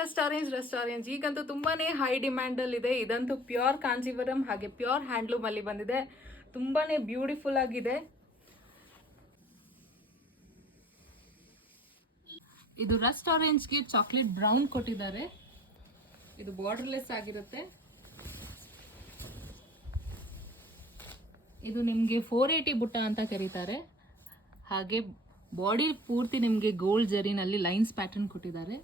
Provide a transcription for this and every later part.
Rest orange ಈಗಂತೂ ತುಂಬಾನೇ high demand ಅಲ್ಲಿ ಇದೆ. ಇದಂತೂ ಪ್ಯೂರ್ ಕಾಂಜೀವರಂ ಹಾಗೆ ಪ್ಯೂರ್ ಹ್ಯಾಂಡ್ಲೂಮ್ ಅಲ್ಲಿ ಬಂದಿದೆ. ತುಂಬಾನೇ ಬ್ಯೂಟಿಫುಲ್ ಆಗಿದೆ. ಇದು ರಸ್ಟ್ ಆರೆಂಜ್ಗೆ ಚಾಕ್ಲೇಟ್ ಬ್ರೌನ್ ಕೊಟ್ಟಿದ್ದಾರೆ. ಇದು ಬಾರ್ಡರ್ಲೆಸ್ ಆಗಿರುತ್ತೆ. ಇದು ನಿಮಗೆ 480 ಬುಟ್ಟ ಅಂತ ಕರೀತಾರೆ. ಹಾಗೆ ಬಾಡಿ ಪೂರ್ತಿ ನಿಮಗೆ ಗೋಲ್ಡ್ ಜರಿನಲ್ಲಿ ಲೈನ್ಸ್ ಪ್ಯಾಟರ್ನ್ ಕೊಟ್ಟಿದ್ದಾರೆ.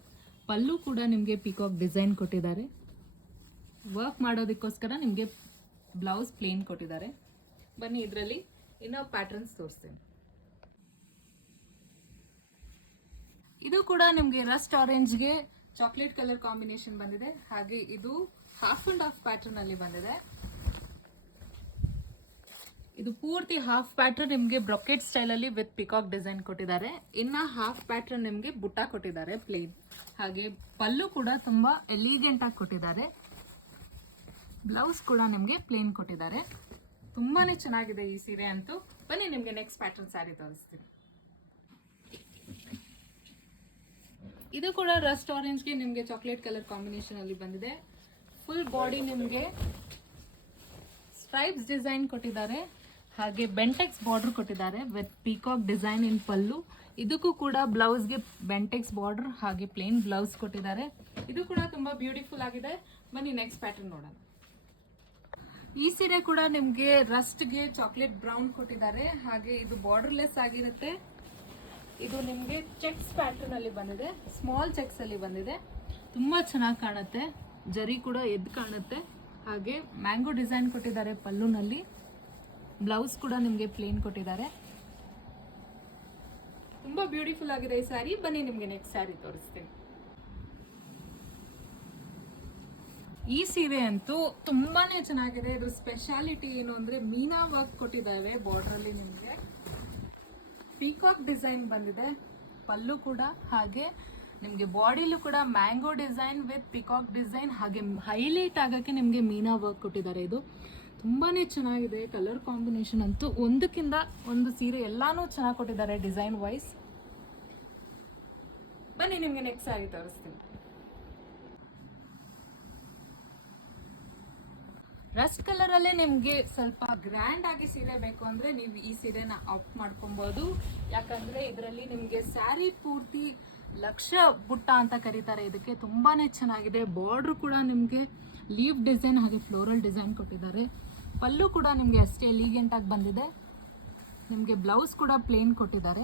ಪಲ್ಲು ಕೂಡ ನಿಮಗೆ ಪಿಕಾಕ್ ಡಿಸೈನ್ ಕೊಟ್ಟಿದ್ದಾರೆ. ವರ್ಕ್ ಮಾಡೋದಕ್ಕೋಸ್ಕರ ನಿಮಗೆ ಬ್ಲೌಸ್ ಪ್ಲೇನ್ ಕೊಟ್ಟಿದ್ದಾರೆ. ಬನ್ನಿ ಇದರಲ್ಲಿ ಇನ್ನೂ ಪ್ಯಾಟರ್ನ್ಸ್ ತೋರಿಸ್ತೀನಿ. ಇದು ಕೂಡ ನಿಮಗೆ ರಸ್ಟ್ ಆರೆಂಜ್ಗೆ ಚಾಕ್ಲೇಟ್ ಕಲರ್ ಕಾಂಬಿನೇಷನ್ ಬಂದಿದೆ. ಹಾಗೆ ಇದು ಹಾಫ್ ಅಂಡ್ ಹಾಫ್ ಪ್ಯಾಟರ್ನ್ ಅಲ್ಲಿ ಬಂದಿದೆ. ಇದು ಪೂರ್ತಿ ಹಾಫ್ ಪ್ಯಾಟರ್ನ್ ನಿಮಗೆ ಬ್ರೊಕೆಟ್ ಸ್ಟೈಲ್ ಅಲ್ಲಿ ವಿತ್ ಪಿಕಾಕ್ ಡಿಸೈನ್ ಕೊಟ್ಟಿದ್ದಾರೆ. ಇನ್ನ ಹಾಫ್ ಪ್ಯಾಟರ್ನ್ ನಿಮಗೆ ಬುಟ್ಟ ಕೊಟ್ಟಿದ್ದಾರೆ ಪ್ಲೇನ್. ಹಾಗೆ ಪಲ್ಲು ಕೂಡ ತುಂಬಾ ಎಲಿಗೆಂಟ್ ಆಗಿ ಕೊಟ್ಟಿದ್ದಾರೆ. ಬ್ಲೌಸ್ ಕೂಡ ನಿಮಗೆ ಪ್ಲೇನ್ ಕೊಟ್ಟಿದ್ದಾರೆ. ತುಂಬಾನೇ ಚೆನ್ನಾಗಿದೆ ಈ ಸೀರೆ ಅಂತೂ. ಬನ್ನಿ ನಿಮಗೆ ನೆಕ್ಸ್ಟ್ ಪ್ಯಾಟರ್ನ್ ಸ್ಯಾರಿ ತೋರಿಸ್ತೀನಿ. ಇದು ಕೂಡ ರಸ್ಟ್ ಆರೆಂಜ್ಗೆ ನಿಮಗೆ ಚಾಕ್ಲೇಟ್ ಕಲರ್ ಕಾಂಬಿನೇಷನ್ ಅಲ್ಲಿ ಬಂದಿದೆ. ಫುಲ್ ಬಾಡಿ ನಿಮಗೆ ಸ್ಟ್ರೈಪ್ಸ್ ಡಿಸೈನ್ ಕೊಟ್ಟಿದ್ದಾರೆ. ಹಾಗೆ ಬೆಂಟೆಕ್ಸ್ ಬಾರ್ಡರ್ ಕೊಟ್ಟಿದ್ದಾರೆ ವಿತ್ ಪೀಕಾಕ್ ಡಿಸೈನ್ ಇನ್ ಪಲ್ಲು. ಇದಕ್ಕೂ ಕೂಡ ಬ್ಲೌಸ್ಗೆ ಬೆಂಟೆಕ್ಸ್ ಬಾರ್ಡರ್ ಹಾಗೆ ಪ್ಲೇನ್ ಬ್ಲೌಸ್ ಕೊಟ್ಟಿದ್ದಾರೆ. ಇದು ಕೂಡ ತುಂಬಾ ಬ್ಯೂಟಿಫುಲ್ ಆಗಿದೆ. ಬನ್ನಿ ನೆಕ್ಸ್ಟ್ ಪ್ಯಾಟರ್ನ್ ನೋಡೋಣ. ಈ ಸೀರೆ ಕೂಡ ನಿಮಗೆ ರಸ್ಟ್ಗೆ ಚಾಕ್ಲೇಟ್ ಬ್ರೌನ್ ಕೊಟ್ಟಿದ್ದಾರೆ. ಹಾಗೆ ಇದು ಬಾರ್ಡರ್ಲೆಸ್ ಆಗಿರುತ್ತೆ. ಇದು ನಿಮಗೆ ಚೆಕ್ಸ್ ಪ್ಯಾಟರ್ನ್ ಅಲ್ಲಿ ಬಂದಿದೆ. ಸ್ಮಾಲ್ ಚೆಕ್ಸ್ ಅಲ್ಲಿ ಬಂದಿದೆ. ತುಂಬಾ ಚೆನ್ನಾಗಿ ಕಾಣುತ್ತೆ. ಜರಿ ಕೂಡ ಎದ್ದು ಕಾಣುತ್ತೆ. ಹಾಗೆ ಮ್ಯಾಂಗೋ ಡಿಸೈನ್ ಕೊಟ್ಟಿದ್ದಾರೆ ಪಲ್ಲುನಲ್ಲಿ. ಬ್ಲೌಸ್ ಕೂಡ ನಿಮಗೆ ಪ್ಲೇನ್ ಕೊಟ್ಟಿದ್ದಾರೆ. ತುಂಬಾ ಬ್ಯೂಟಿಫುಲ್ ಆಗಿದೆ ಈ ಸ್ಯಾರಿ. ಬನ್ನಿ ನಿಮಗೆ ನೆಕ್ಸ್ಟ್ ಸ್ಯಾರಿ ತೋರಿಸ್ತೀನಿ. ಈ ಸೀರೆ ಅಂತೂ ತುಂಬಾನೇ ಚೆನ್ನಾಗಿದೆ. ಇದ್ರ ಸ್ಪೆಷಾಲಿಟಿ ಏನು ಅಂದ್ರೆ ಮೀನಾ ವರ್ಕ್ ಕೊಟ್ಟಿದ್ದಾರೆ ಬಾರ್ಡರ್ ಅಲ್ಲಿ. ನಿಮಗೆ ಪೀಕಾಕ್ ಡಿಸೈನ್ ಬಂದಿದೆ ಪಲ್ಲು ಕೂಡ. ಹಾಗೆ ನಿಮಗೆ ಬಾಡಿಲೂ ಕೂಡ mango design with peacock design. ಹಾಗೆ ಹೈಲೈಟ್ ಆಗೋಕ್ಕೆ ನಿಮಗೆ ಮೀನಾ ವರ್ಕ್ ಕೊಟ್ಟಿದ್ದಾರೆ. ಇದು ತುಂಬಾನೇ ಚೆನ್ನಾಗಿದೆ. ಕಲರ್ ಕಾಂಬಿನೇಷನ್ ಅಂತೂ ಒಂದಕ್ಕಿಂತ ಒಂದು ಸೀರೆ ಎಲ್ಲಾನು ಚೆನ್ನಾಗಿ ಕೊಟ್ಟಿದ್ದಾರೆ ಡಿಸೈನ್ ವೈಸ್. ಬನ್ನಿ ನಿಮಗೆ ನೆಕ್ಸ್ಟ್ ಸ್ಯಾರಿ ತೋರಿಸ್ತೀನಿ. ರಸ್ಟ್ ಕಲರ್ ಅಲ್ಲೇ ನಿಮಗೆ ಸ್ವಲ್ಪ ಗ್ರ್ಯಾಂಡ್ ಆಗಿ ಸೀರೆ ಬೇಕು ಅಂದ್ರೆ ನೀವು ಈ ಸೀರೆನ ಆಪ್ಟ್ ಮಾಡ್ಕೊಬಹುದು. ಯಾಕಂದ್ರೆ ಇದರಲ್ಲಿ ನಿಮಗೆ ಸ್ಯಾರಿ ಪೂರ್ತಿ ಲಕ್ಷ ಬುಟ್ಟ ಅಂತ ಕರೀತಾರೆ ಇದಕ್ಕೆ. ತುಂಬಾನೇ ಚೆನ್ನಾಗಿದೆ. ಬಾರ್ಡರ್ ಕೂಡ ನಿಮಗೆ ಲೀವ್ ಡಿಸೈನ್ ಹಾಗೆ ಫ್ಲೋರಲ್ ಡಿಸೈನ್ ಕೊಟ್ಟಿದ್ದಾರೆ. ಪಲ್ಲು ಕೂಡ ನಿಮಗೆ ಅಷ್ಟೇ ಎಲಿಗೆಂಟ್ ಆಗಿ ಬಂದಿದೆ. ನಿಮಗೆ ಬ್ಲೌಸ್ ಕೂಡ ಪ್ಲೇನ್ ಕೊಟ್ಟಿದ್ದಾರೆ.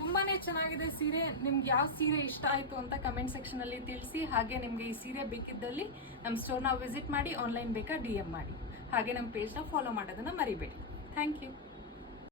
ತುಂಬಾನೇ ಚೆನ್ನಾಗಿದೆ ಸೀರೆ. ನಿಮ್ಗೆ ಯಾವ ಸೀರೆ ಇಷ್ಟ ಆಯಿತು ಅಂತ ಕಮೆಂಟ್ ಸೆಕ್ಷನ್ ಅಲ್ಲಿ ತಿಳಿಸಿ. ಹಾಗೆ ನಿಮಗೆ ಈ ಸೀರೆ ಬೇಕಿದ್ದಲ್ಲಿ ನಮ್ಮ ಸ್ಟೋರ್ನ ವಿಸಿಟ್ ಮಾಡಿ, ಆನ್ಲೈನ್ ಬೇಕಾ DM ಮಾಡಿ. ಹಾಗೆ ನಮ್ಮ ಪೇಜ್ನ ಫಾಲೋ ಮಾಡೋದನ್ನ ಮರಿಬೇಡಿ. Thank you.